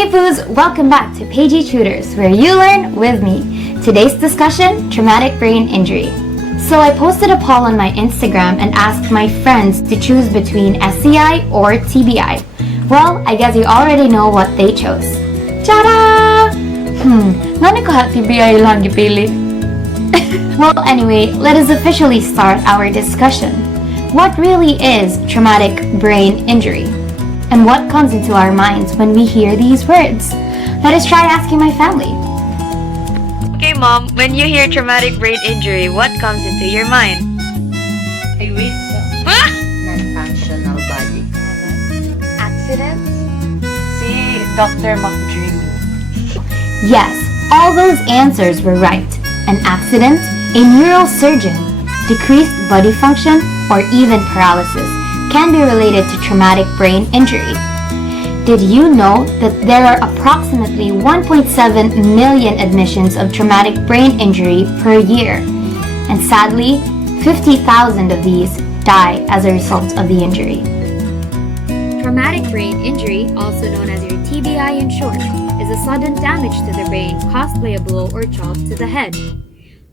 Hey Boos! Welcome back to PAGEYTUTORS, where you learn with me. Today's discussion, traumatic brain injury. So I posted a poll on my Instagram and asked my friends to choose between SCI or TBI. Well, I guess you already know what they chose. Tada! Ngani ko TBI lang gipili? Well, anyway, let us officially start our discussion. What really is traumatic brain injury? And what comes into our minds when we hear these words? Let us try asking my family. Okay, Mom, when you hear traumatic brain injury, what comes into your mind? Ay, wait. Non-functional body. Accident? Si Dr. McDreamy. Yes, all those answers were right. An accident, a neurosurgeon, decreased body function, or even paralysis can be related to traumatic brain injury. Did you know that there are approximately 1.7 million admissions of traumatic brain injury per year? And sadly, 50,000 of these die as a result of the injury. Traumatic brain injury, also known as your TBI in short, is a sudden damage to the brain caused by a blow or jolt to the head.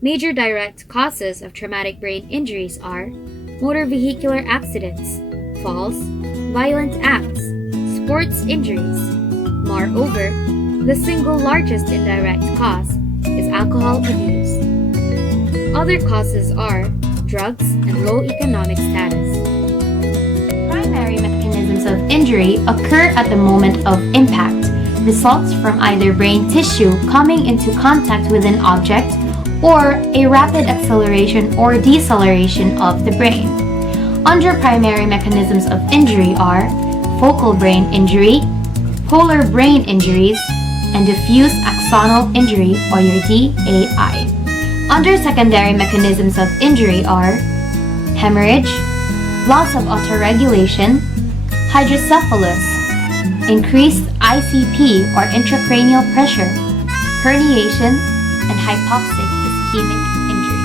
Major direct causes of traumatic brain injuries are motor vehicular accidents, falls, violent acts, sports injuries. Moreover, the single largest indirect cause is alcohol abuse. Other causes are drugs and low economic status. Primary mechanisms of injury occur at the moment of impact, results from either brain tissue coming into contact with an object or a rapid acceleration or deceleration of the brain. Under primary mechanisms of injury are focal brain injury, polar brain injuries, and diffuse axonal injury or your DAI. Under secondary mechanisms of injury are hemorrhage, loss of autoregulation, hydrocephalus, increased ICP or intracranial pressure, herniation, and hypoxic ischemic injury.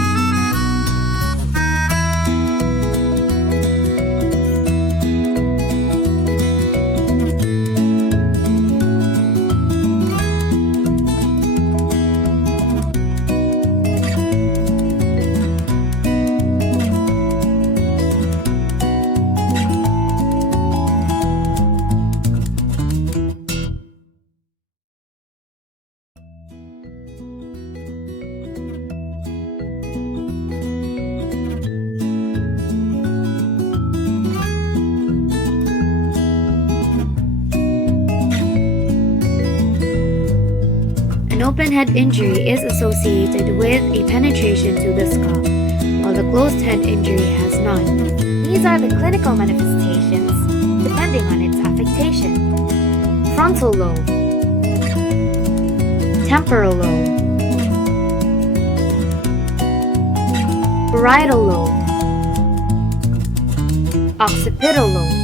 An open head injury is associated with a penetration to the skull, while the closed head injury has none. These are the clinical manifestations depending on its affectation. Frontal lobe, temporal lobe, parietal lobe, occipital lobe,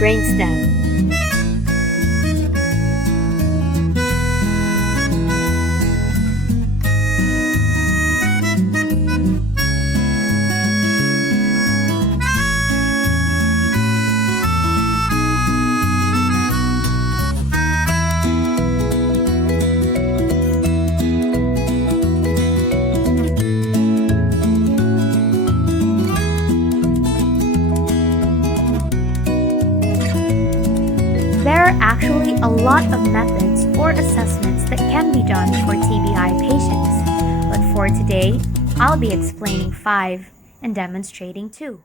brainstem. There are actually a lot of methods or assessments that can be done for TBI patients, but for today, I'll be explaining 5 and demonstrating 2.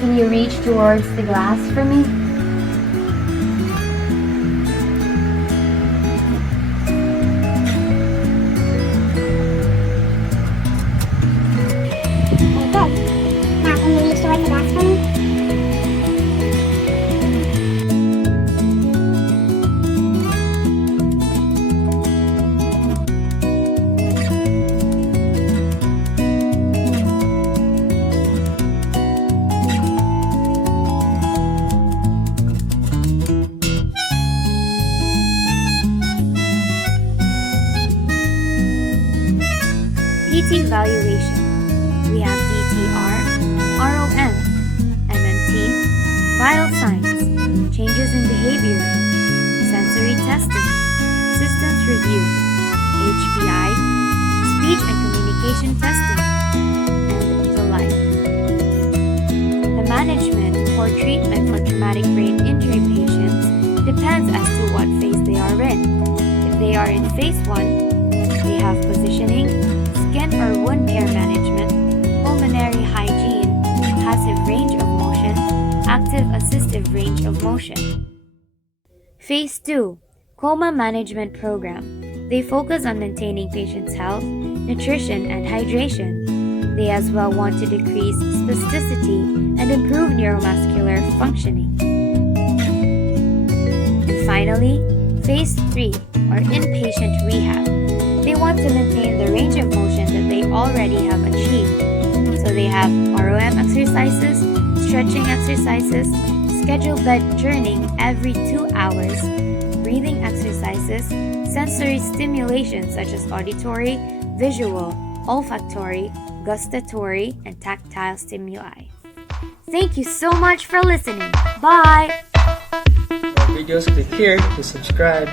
Can you reach towards the glass for me? Very good. Now, can you reach towards the glass for me? PT evaluation. We have DTR, ROM, MMT, vital signs, changes in behavior, sensory testing, systems review, HPI, speech and communication testing, and the like. The management or treatment for traumatic brain injury patients depends as to what phase they are in. If they are in phase 1, they have positioning, skin or wound care management, pulmonary hygiene, passive range of motion, active assistive range of motion. Phase 2, coma management program. They focus on maintaining patients' health, nutrition, and hydration. They as well want to decrease spasticity and improve neuromuscular functioning. And finally, Phase 3, or inpatient rehab. They want to maintain the range of motion that they already have achieved. So they have ROM exercises, stretching exercises, scheduled bed turning every 2 hours, breathing exercises, sensory stimulation such as auditory, visual, olfactory, gustatory, and tactile stimuli. Thank you so much for listening. Bye! For more videos, click here to subscribe.